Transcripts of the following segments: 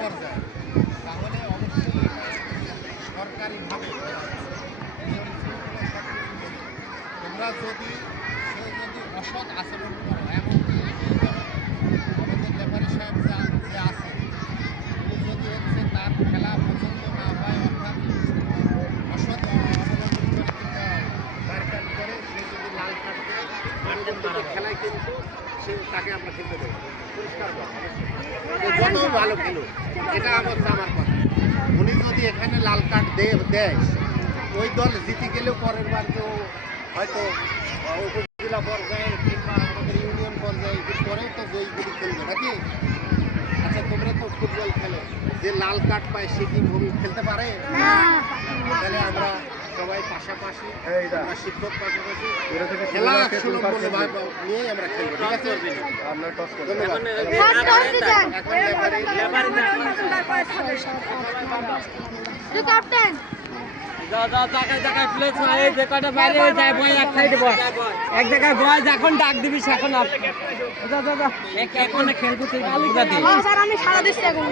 পর্যায়ে, তাহলে অবশ্যই সরকারিভাবে নিয়ম শৃঙ্খলা সব কিছু মেনে তোমরা যদি অসৎ আচরণ করো, এমনকি আমাদের রেফারি সাহেব যে আছে উনি যদি হচ্ছে তার খেলা পছন্দ না হয়, অর্থাৎ অসৎ অবলম্বন করে কিংবা মারকাট করে সে যদি লাল কার্ড দেয় পরবর্তীতে খেলায় কিন্তু তাকে আমরা খেলতে দেবো, পরিষ্কার যত ভালো খেলো। এটা হচ্ছে আমার কথা। উনি যদি এখানে লাল কার্ড দেয় ওই দল জিতে গেলেও পরের বার তো হয়তো উপজেলা পর্যায়ে কিংবা আমাদের ইউনিয়ন পর্যায়ে পরেও তো জয়ীগুলি খেলবে নাকি? আচ্ছা, তোমরা তো ফুটবল খেলো, যে লাল কার্ড পায় সে কি খেলতে পারে? তাহলে আমরা সবাই পাশাপাশি, শিক্ষক পাশাপাশি খেলা নিয়েই আমরা খেলবো, ঠিক আছে? ক্যাপ্টেন এক জায়গায় বয়, যখন ডাক দিবি এখন খেলবো। আমি সারা দিচ্ছি এখন।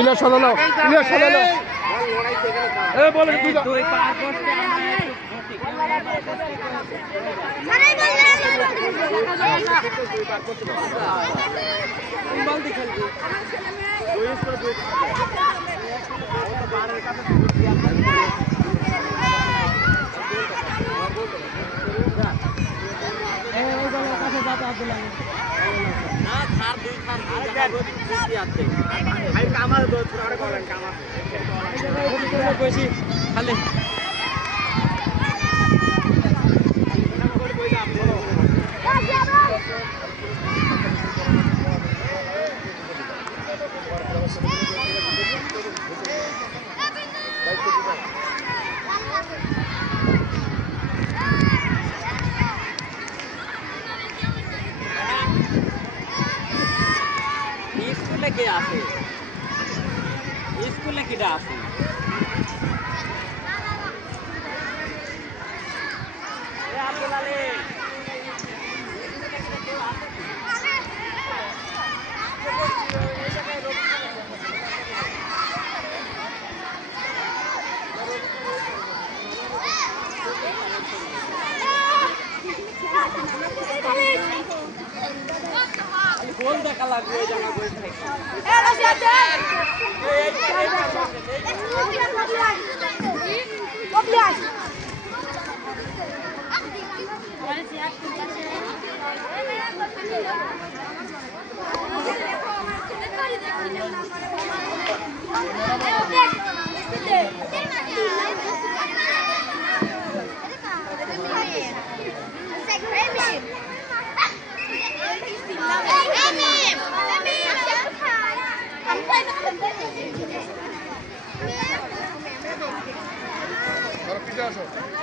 প্লেয়ার সরে নাও, প্লেয়ার সরে নাও। খালি স্কুলে কে আছে? স্কুলে কিটা আছে? গোল দেখা লাগবে ওই জায়গা গোল থেকে। Hey,